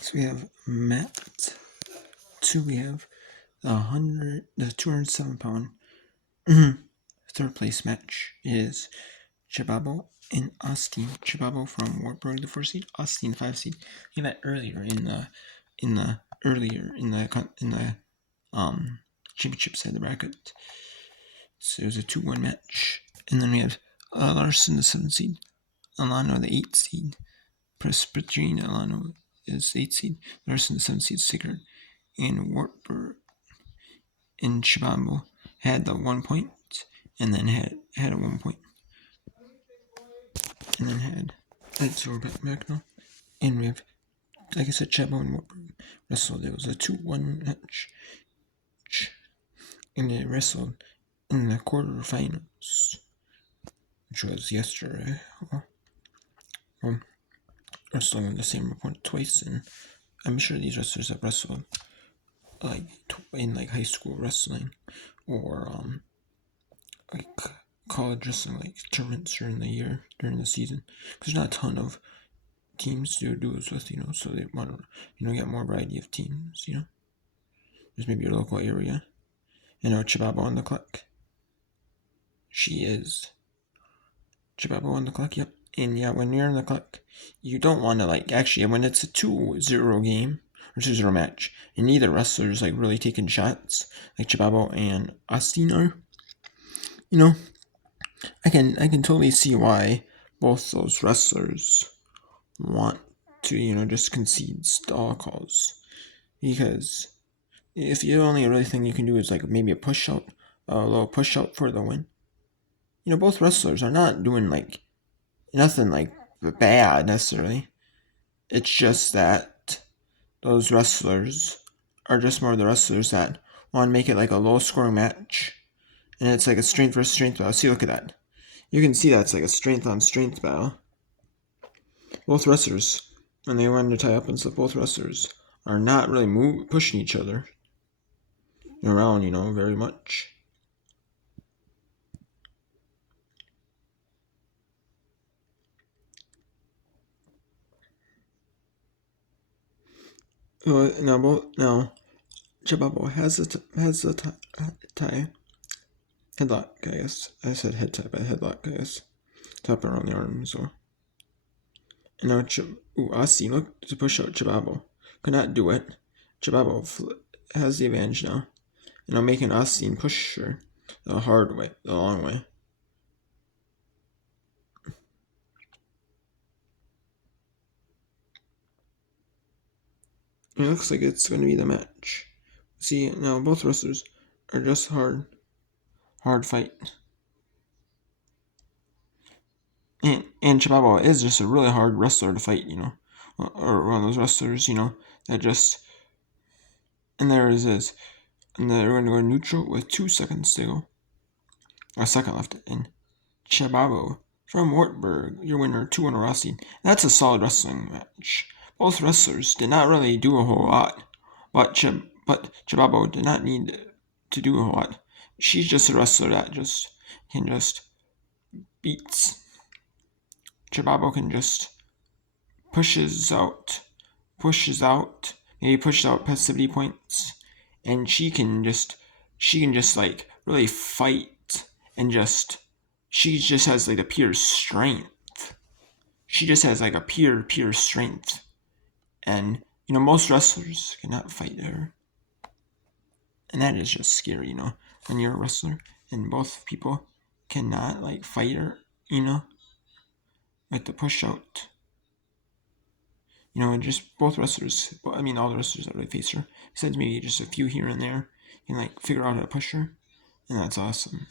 So we have mat 2. We have the 207-pound third place match is Chababo and Osteen. Chababo from Wartburg, the 4 seed. Osteen, 5 seed. We met earlier in the championship side of the bracket. So it was a 2-1 match. And then we have Larson, the 7 seed. Alano, the 8 seed. Presbyterian Alano is 8 seed. Larson, the 7 seed, Sigurd. And Wartburg and Chababo had the 1 point, and then had a 1 point. And then had, so we're back now. And we have, like I said, Chababo and Wartburg wrestled. It was a 2-1 match. And they wrestled in the quarterfinals, which was yesterday. Wrestling with the same opponent twice, and I'm sure these wrestlers have wrestled like in like high school wrestling or like college wrestling, like tournaments during the season. Because there's not a ton of teams to do this with, so they want to get more variety of teams. There's maybe your local area. Chababo on the clock. She is Chababo on the clock. Yep. And yeah, when you're on the clock, you don't want to actually when it's a 2-0 game or 2-0 match, and neither wrestlers really taking shots like Chababo and Osteen are. I can totally see why both those wrestlers want to just concede stall calls, because if the only really thing you can do is maybe a little push out for the win. Both wrestlers are not doing nothing bad necessarily. It's just that those wrestlers are just more of the wrestlers that want to make it a low scoring match, and it's a strength versus strength battle. See, look at that. You can see that's a strength on strength battle. Both wrestlers, when they run to tie up and stuff, both wrestlers are not really pushing each other around, very much. Now Chababo has a tie. Headlock, I guess. I said head tie, but headlock, I guess. Top around the arms. And now Osteen looked to push out Chababo. Could not do it. Chababo has the advantage now. And I'm making Osteen push her the hard way, the long way. And it looks like it's going to be the match. See, now both wrestlers are just hard fight. And Chababo is just a really hard wrestler to fight, or one of those wrestlers, that just, and there it is. And they're going to go neutral with 2 seconds to go. A second left. And Chababo from Wartburg, your winner, 2-1 Osteen. That's a solid wrestling match. Both wrestlers did not really do a whole lot, but Chababo did not need to do a whole lot. She's just a wrestler that can beats. Chababo can just pushes out, maybe pushes out passivity points, and she can just really fight, and she just has a pure strength. She just has a pure strength, and most wrestlers cannot fight her, and that is just scary. When you're a wrestler and both people cannot fight her, the push out. Just both wrestlers, all the wrestlers that really face her, besides maybe just a few here and there, can figure out how to push her, and that's awesome.